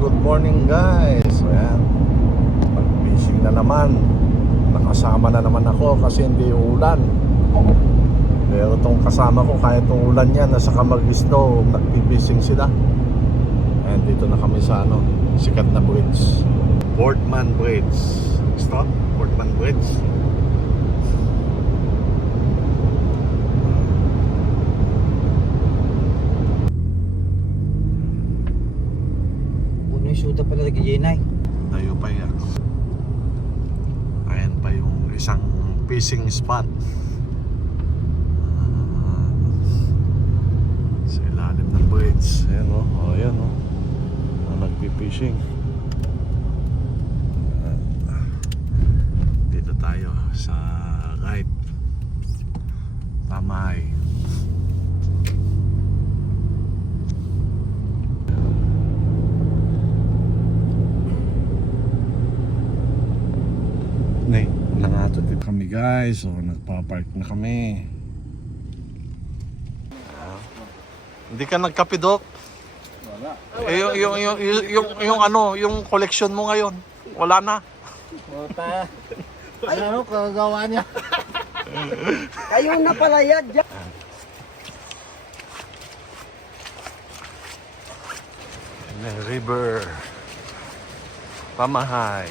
good morning guys. Ayan. Mag-fishing na naman. Nakasama na naman ako kasi hindi ulan. Pero tong kasama ko kahit ulan yan, nasa kamag-snow, nagpipishing sila. Ayan, dito na kami sa ano, sikat na bridge. Portman Bridge. Stop? Portman Bridge. Puno yung suda pala lagi Jenay. Tayo pa yan. Ayan pa yung isang fishing spot. Ah, sa ilalim ng bridge. Ayan o. Oh. ayan o. Oh. nagpipishing. Ah, dito tayo sa kami guys. So, nagpa-park na kami. Hindi ka nagkape? Wala. Eh, yung, yung, yung, yung, yung, yung ano, yung collection mo ngayon, wala na. Puta. Ano kagawa niya? Kayo na pala yan. dyan. River. Pamahay.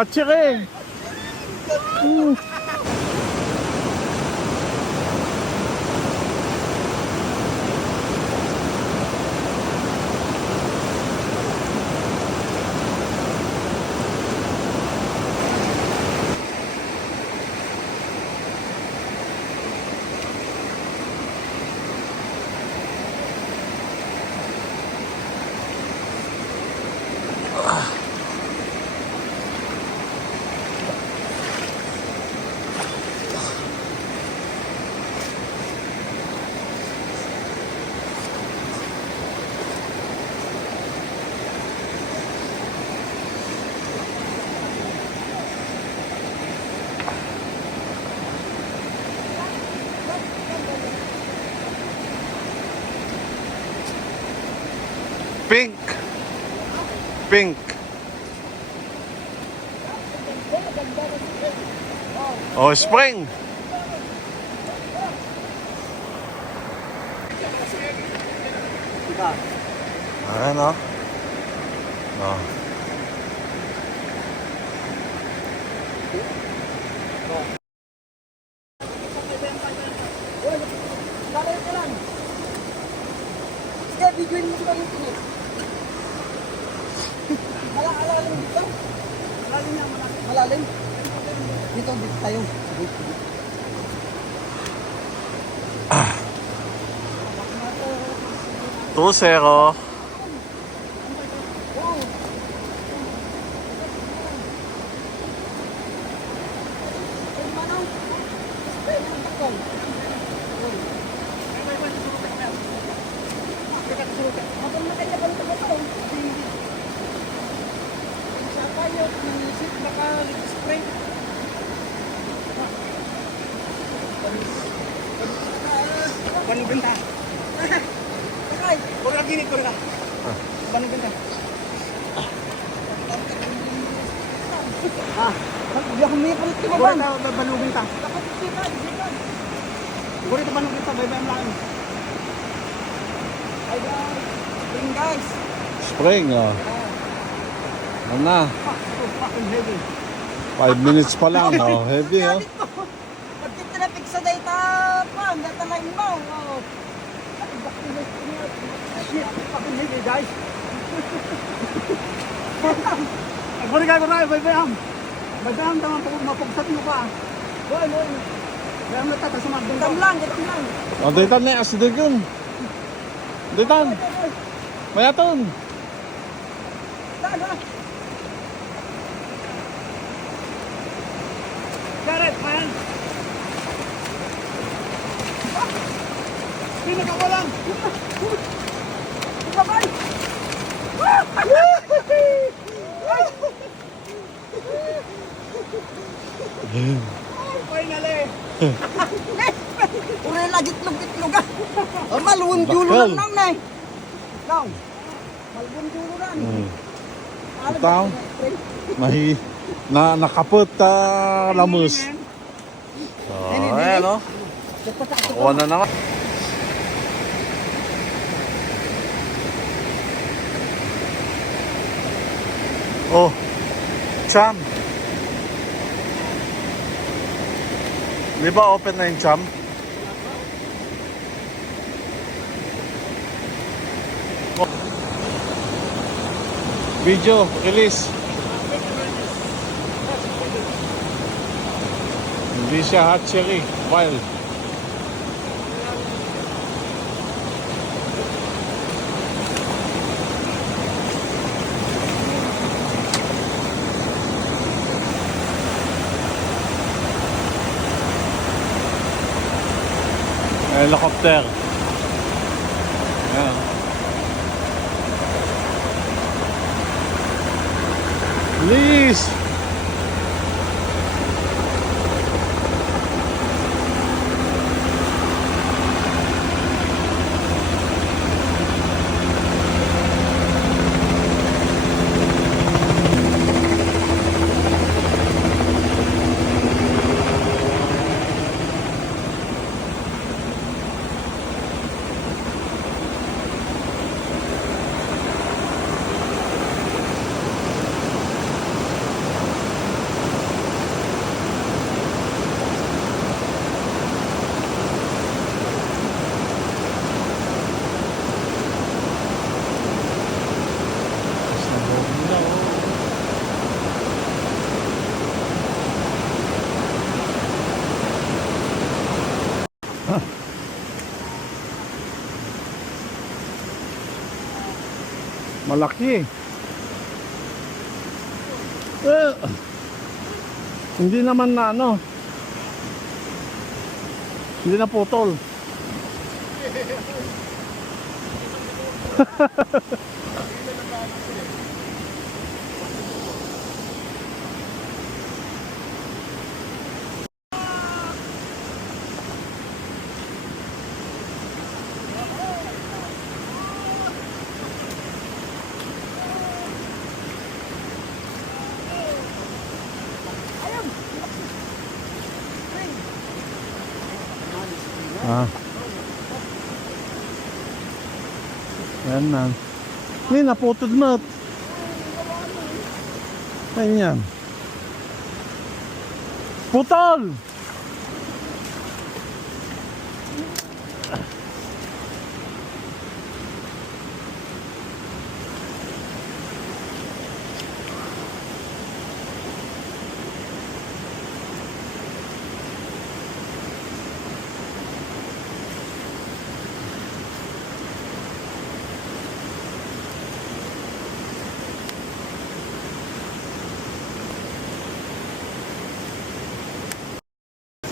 Ha. Attiré. Mm. Pink. Pink. Oh, spring. Ayan o. Oh. Sige, bigyan mo siya yung tinik. Malalim? Dito, dito tayo. Dito. Two zero. Paano benta? Sakay! Kurang gini, kurang. Paano benta? Ah, hindi ako may palit ko ba? Kurang banugin ta. Kurang ito banugin ta, bye-bye ang lang. Hi guys! Spring guys! Spring, oh. Ano na? Fuck, so fucking heavy. Five minutes pa lang, oh. Heavy, oh. Pag tinapik sa data pa, ang data line mo. Oh. Shit, fucking heavy guys. Balik ka ko na, bye bye am. Bye bye am, tama po, mapugsat mo pa. Boy, boy. Kaya mo tata sumabdong Dam lang, dam lang. Oh, daytan na asidig yun. Daytan. Mayaton. Dam lang. Walang? Babay! Finally! Uri na gitlog-gitlog ah. Oh, maluwang julo Bakal. lang nang nay. Nang. Maluwang julo lang. Friend. Mahi na nakapot uh, lamus. So, ayan no. Nakuha na naman. Oh, cham. Di ba open na yung cham? Oh. Video, release. Hindi siya hatchery, wild. l'hélicoptère. Malaki. Eh, hindi naman na ano. Hindi na putol. Ah. Yan na. Hindi, naputod mo. Yan yan. Putol!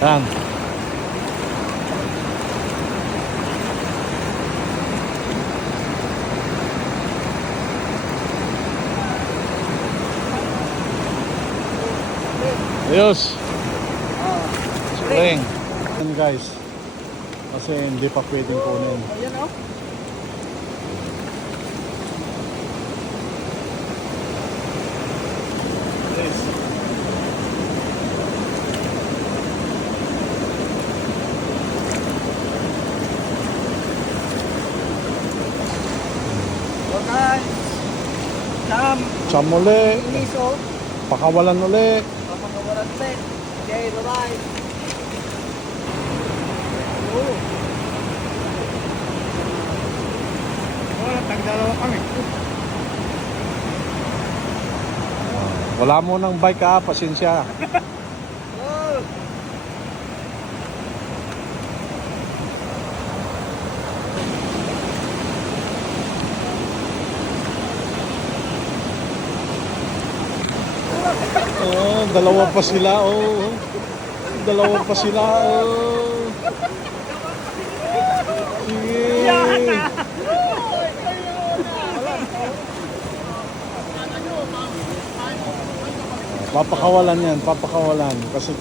Yan. Ayos. Suling. Yan guys. Kasi hindi pa pwedeng kunin. Ayan oh. Okay. Sam, Cham uli. Liso, Pakawalan uli. papagawalan ulit. Okay, bye-bye. Oo. Oh, tagdalawa kami. Wala mo ng bike ah, pasensya. Oh. Oh, dalawa pa sila, oh. Dalawa pa sila, oh. Sige. Papakawalan yan, papakawalan. Kasi...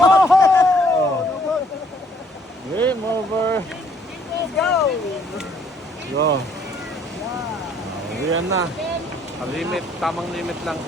Oh! Game over. Go! Go. Yan na. Limit, tamang limit lang.